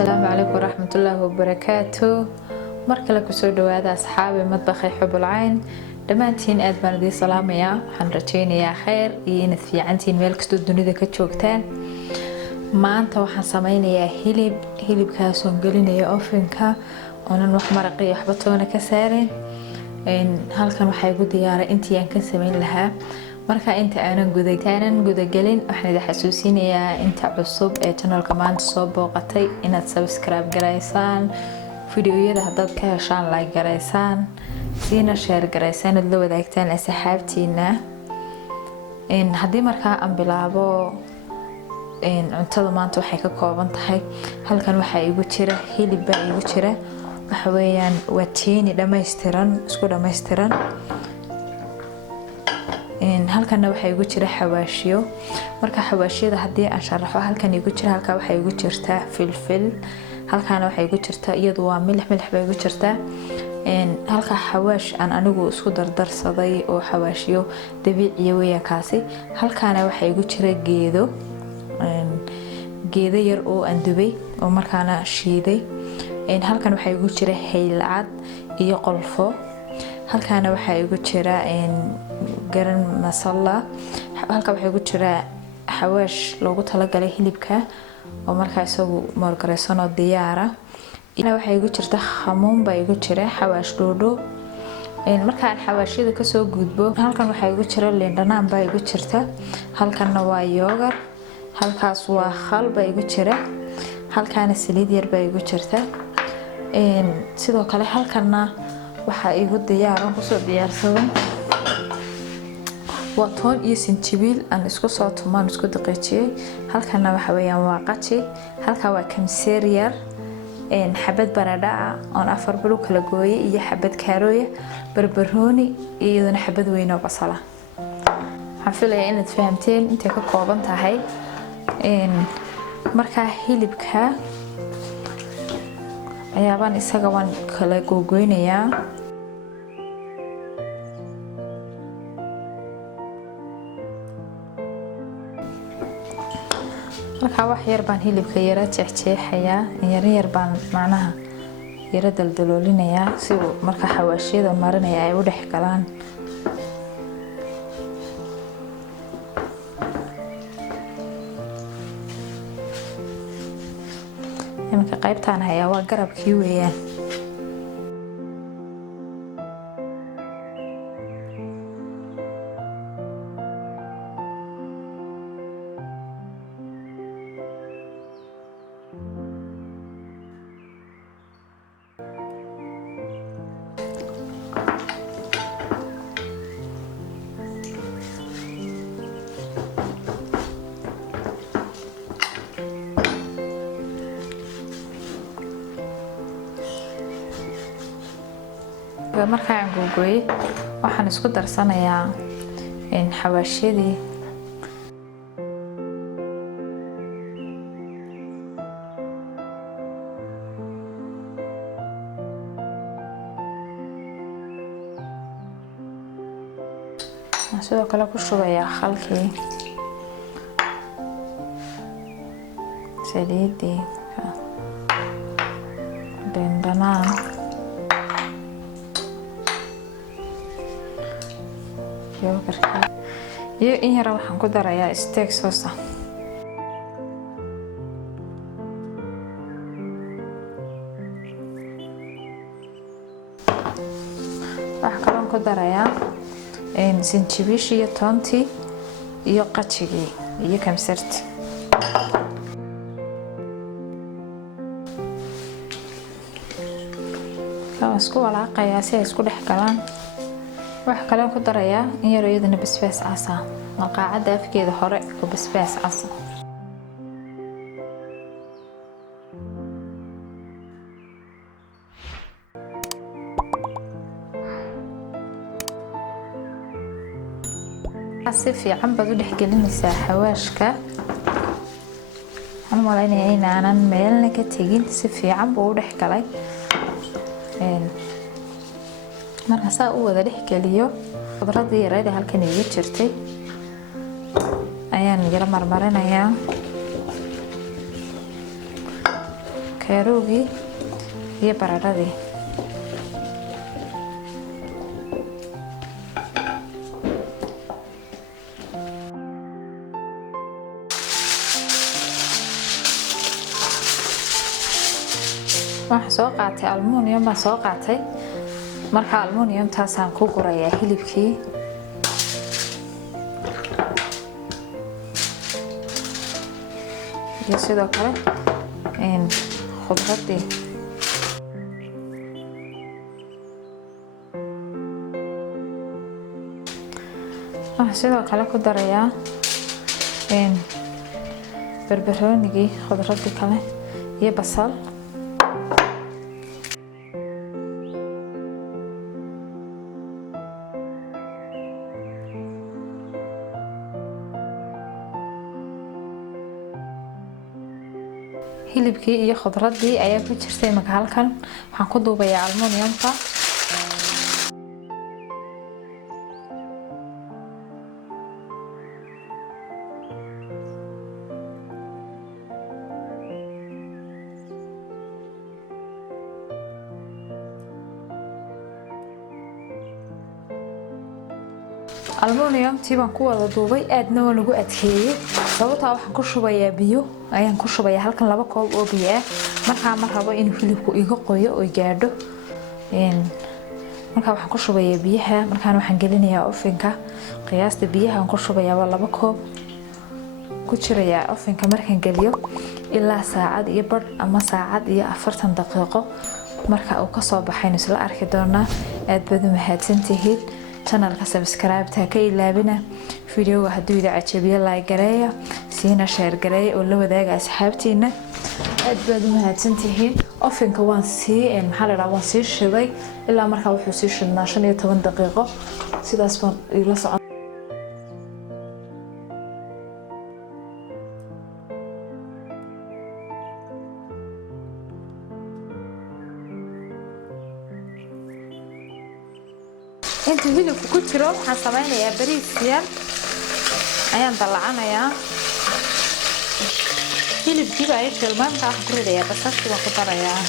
السلام عليكم ورحمة الله وبركاته. مركلك وسود وهذا أصحابي مطبخ حب العين دمانتين أد بردي سلامية حنرتين يا خير ينث في عنتين ملك سود دنيا كتشوكتان ما أنت وحن سمين يا هلب كاسون قلنا يا أوفنكا وأنا نروح مرقي حبطونا كسارين إن هالكن waxay ugu diyaara intii aan ka sameyn lahaa marka inta aanan guda galin waxaan idin xasuusinayaa inta cusub ee channelka maanta soo booqatay inaad subscribe gareysaan fiidiyoyada haddaad ka heshaan like gareysaan siina share gareysaan oo la wadaagtaan asxaabtiina in haddii markaa aan bilaabo in cuntada maanta waxay ka kooban tahay halkan waxa igu jira hilib baa igu jira waxweeyaan watiini dhameystiran isku dhameystiran in halkan waxa igu jira xawaashiyo marka xawaashiyada hadii aan sharaxo halkan igu jira halka waxa igu jirta filfil halkan waxa igu jirta iyadu waa milix bay igu jirta in halka xawaash aan anigu isku dardarsaday oo xawaashiyo dabiici weeyaan kaasi halkan waxa igu jira geedo yar oo aan dubay oo markaana shiiday in halkan waxa igu jira haylacad iyo qolfo halkan waxa igu jira in garan masala halka waxa igu jira xawaash loogu talagalay hilibka oo markaa isagu margareysan oo diyaara ina waxa igu jirta khamuun baa igu jira xawaash dhoodho in markaan xawaashida ka soo gudbo halkan waxa igu jira liin dhanaan baa igu jirta halkanna waa yogurt halkaas waa khal baa igu jira halkaana saliid yar baa igu jirta in sidoo kale halkanna waxa igu diyaaran ku soo diyaarsaday toon iyo sinjibiil aan isku soo tumaan isku daqiijiyay halkanna waxa weeyaan waa qaci halka waa kamseer yar in xabad baradha aan afar bulu kala gooyay iyo xabad kaarooya barbarooni iyo xabad weyn oo basal ah waxaan filayaa inaad fahamteen intee ka kooban tahay in marka hilibka ayaabaan isaga waan kala googooynayaa marka wax yar baan hilibka yara jeexjeexayaa yar baan macnaha yara daldaloolinayaa si uu marka xawaashiyada marinaya ay u dhex galaan marka qaybtaan hayaa waa garabkii weeyaan marka aan googooyay waxaan isku darsanayaa in xawaashiyadii sidoo kale ku shubayaa khalkii saliidii dhanaan iyo in yar waxaan ku darayaa steak sauce waxaan kaloo ku darayaa sinjibiish iyo toontii iyo qajigii iyo kamsarti isku walaaqayaa si ay isku dhex galaan waxa kale ku darayaa in yar iyadana basbaas cas ah maqaacada afkeeda hore oo basbaas cas si fiican baad u dhex gelinaysaa xawaashka waxaan malaynayaa inaanan meelna ka tegin si fiican buu u dhex galay marka saa u wada dhex geliyo khudradii yareeda halkan iga jirtay ayaan yara marmarinayaa xeerowgii iyo baradhadii. waxaan soo qaatay aluminium baan soo qaatay. marka aluminium taasaan ku gurayaa hilibkii iyo sidoo kale khudradii. waxaan sidoo kale ku darayaa barbaroonigii, khudradii kale iyo basal. hilibkii iyo khudradii ayaa ku jirtay marka halkan waxaan ku duubayaa aluminiumka. aluminiumtii baan ku wada duubay, aadna waan ugu adkeeyay sababtoo waxaan ku shubayaa biyo. ayaan ku shubayaa halkan 2 koob oo biyo ah. markaa ma rabo inuu hilibku iga qoyo oo gaadho. markaa waxaan ku shubayaa biyaha. markaan waxaan gelinayaa ovenka. qiyaasta biyaha aan ku shubayaa waa 2 koob. ku jirayaa ovenka markaan geliyo ilaa saacad iyo badh ama saacad iyo 40 daqiiqo. marka uu ka soo baxayna isla arki doonaa. aad baad u mahadsantihiin. channelka subscribe ta ka ilaabina. video hadduu idin cajabiyo like gareeya, siina share gareeya oo la wadaaga asxaabtiina. aad baad u mahadsantihiin. ovenka waan sii shiday ilaa markaa wuxuu sii shidnaa 15 daqiiqo. sidaas baan ila socon. inta hilibku ku jiro waxaan samaynayaa bariis yar ayaan dalacanayaa. hilibkii baa ay shilmaanka ah ku ridayaa, basasha ku darayaa.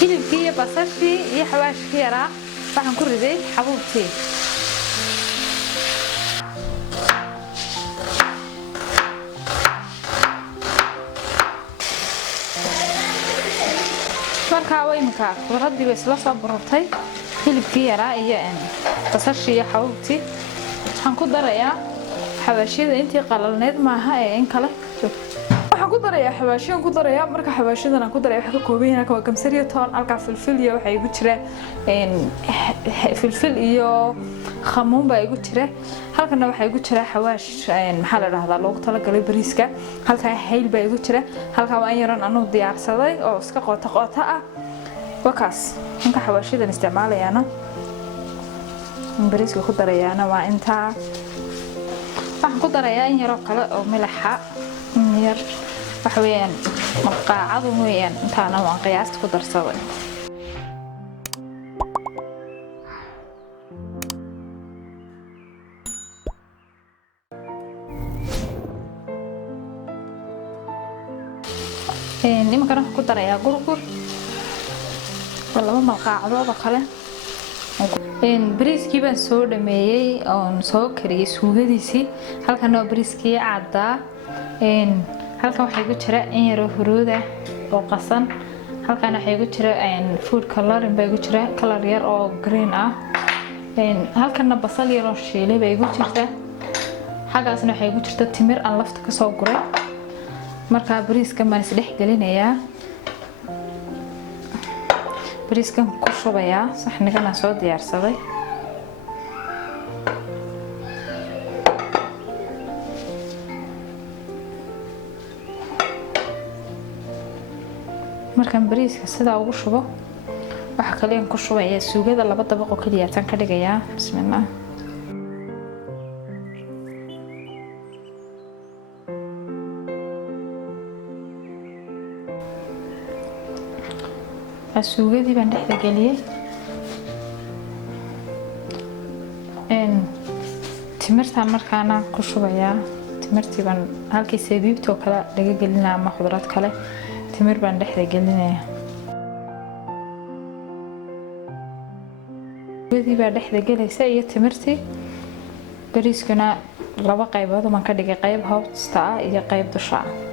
hilibkii iyo basashii iyo xawaashkii yaraa waxaan ku riday xabuubtii. markaa imika khudradii bay isla soo bururtay. hilibkii yaraa iyo basashii iyo xabuubtii waxaan ku darayaa xawaashiyada intii qalalneed maaha ee in kale. waxaan ku darayaa xawaashiyan ku darayaa. marka xawaashidan aan ku daray waxa ka kooban yahay waa kamsar iyo toon, halka filfil iyo waxa igu jira filfil iyo khamuun baa igu jira. halkana waxa igu jira xawaash maxaa la dhahdaa loogu talagalay bariiska. halka hayl baa igu jira. halka waan yaran anu diyaarsaday oo iska qoto ah. wakaas marka xawaashidan isticmaalayaana bariiska ku darayaana waa inta. waxaan ku darayaa in yar kale oo milaxa yar waxa weeyaan maqaacadu weeyaan intaana waan qiyaasta ku darsaday. nimankan waxaan ku darayaa gurgur 2 malqaacadood oo kale. bariiskii baan soo dhameeyay oon soo kariyay suugadiisii. halkan oo bariiskii caddaa. halkan waxa igu jira in yar oo huruud ah oo qasan. halkan waxa igu jira food coloring baa igu jira color yar oo green ah. halkan basal yar oo shiilay baa igu jirta. xagaasna waxa igu jirta timir aan lafta ka soo guray. marka bariiska ma is dhex gelinayaa. bariiskan ku shubayaa saxnigan aan soo diyaarsaday. markaan bariiska sidaa ugu shubo waxa kale aan ku shubayaa suugada 2 dabaq oo kaliya tan ka dhigayaa. bismillaah. suugadii baan dhexda geliyay. timirtaan markaana ku shubayaa. timirtii baan halkii sabiibta oo kale laga gelinaa ama khudrad kale timir baan dhexda gelinayaa. suugadii baa dhexda gelaysa iyo timirtii. bariiskuna 2 qaybood baan ka dhigay, qayb hoosta ah iyo qayb dusha ah.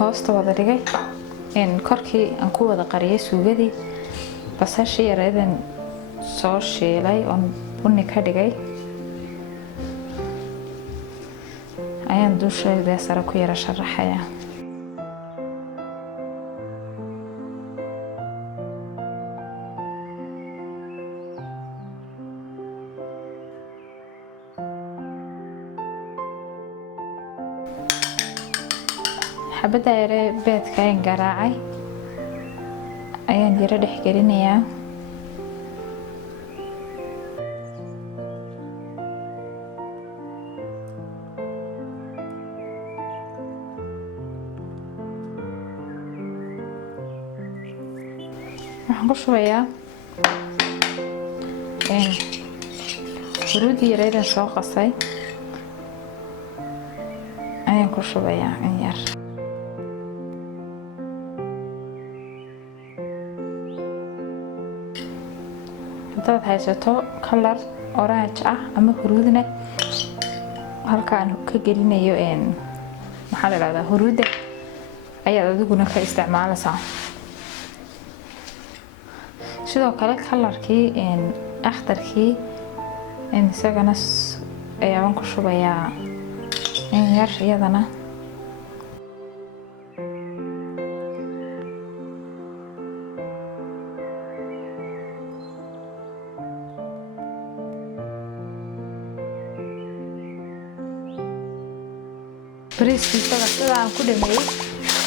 hoosta wada dhigay korkii aan ku wada qariyay suugadii basasha yareedan soo shiilay oo bunni ka dhigay ayaan dusheeda sare ku yara sharaxayaa. xabada yare beedka aan garaacay ayaan yara dhex gelinayaa. waxaan ku shubayaa huruudii yareedan soo qasay ayaan ku shubayaa in yar. haddaad haysato kalar orange ah ama huruudna halkaan ka gelinayo maxaa la yiraahdaa huruuda ayaad adiguna ka isticmaalaysaa. sidoo kale kalarkii akhtarkii isagana ayaan ku shubayaa in yar iyadana. bariiskiisa sida aan ku dhameeyay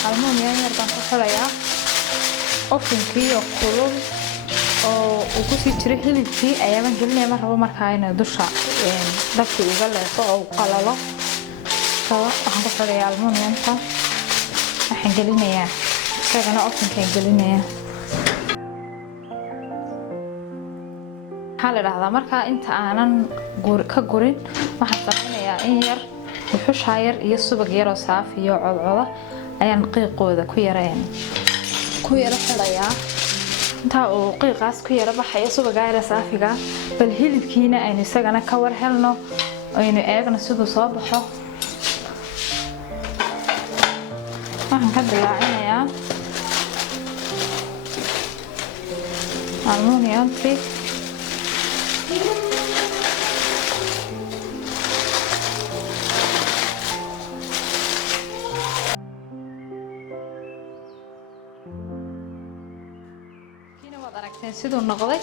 almuuniyam yar baan ku xirayaa. ofinkii oo kulul oo uu ku sii jiray hilibkii ayaan gelinayaa. ma rabo markaa inay dusha dabkii uga leeso oo qalalo. waxaan ku xirayaa almuuniyamka. waxaan gelinayaa isagana ofinkaan gelinayaa. waxaa la yiraahdaa markaa inta aanan ka gurin waxaan samaynayaa in yar wuxuusha yar iyo subag yar oo saaf iyo codcoda ayaan qiiqooda ku yara xirayaa. inta uu qiiqaas ku yara baxay subaga yar saafiga bal hilibkiina aynu isagana ka war helno aynu eegno sidoo soo baxo. waxaan ka dilaacinayaa almuuniyamtii. sidoo noqday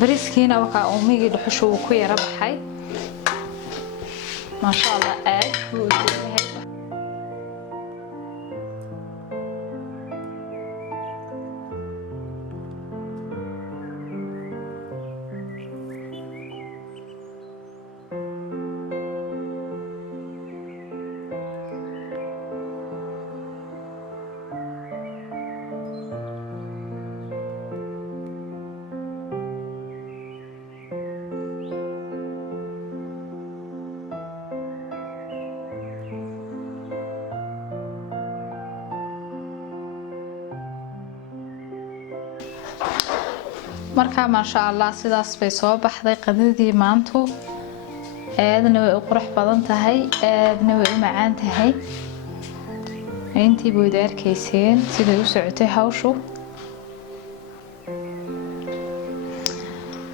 bariiskiina waxa uu migi dhuxushu ku yara baxay. ma sha Allah aad buu u yahay. marka ma sha Allah sidaas bay soo baxday qadadii maantu. aadna way u qurux badan tahay, aadna way u macaan tahay. intii buu arkayseen sida uu socotay hawshu.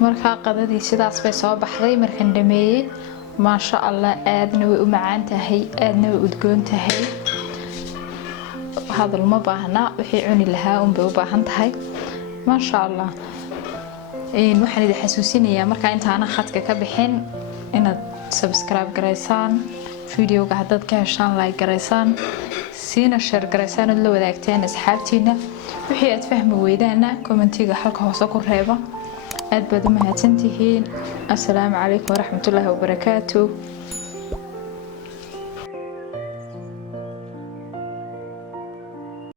marka qadadii sidaas bay soo baxday markaan dhameeyay ما شاء الله آدنا ومعانته هي آدنا وأدقونته هي هذا المباهنا وحي عوني لها وبوباهنته هي ما شاء الله waxaan idin xasuusinayaa marka inta aan khadka ka bixin inaad subscribe gareysaan videoga haddaad ka heshaan like gareysaan siina share gareysaan oo la wadaagtaan asxaabtiina wixii aad fahmi weydaana commentiga halka hoose ku reeba aad baad u mahadsantihiin assalaamu calaykum waraxmatullaahi wabarakaatuh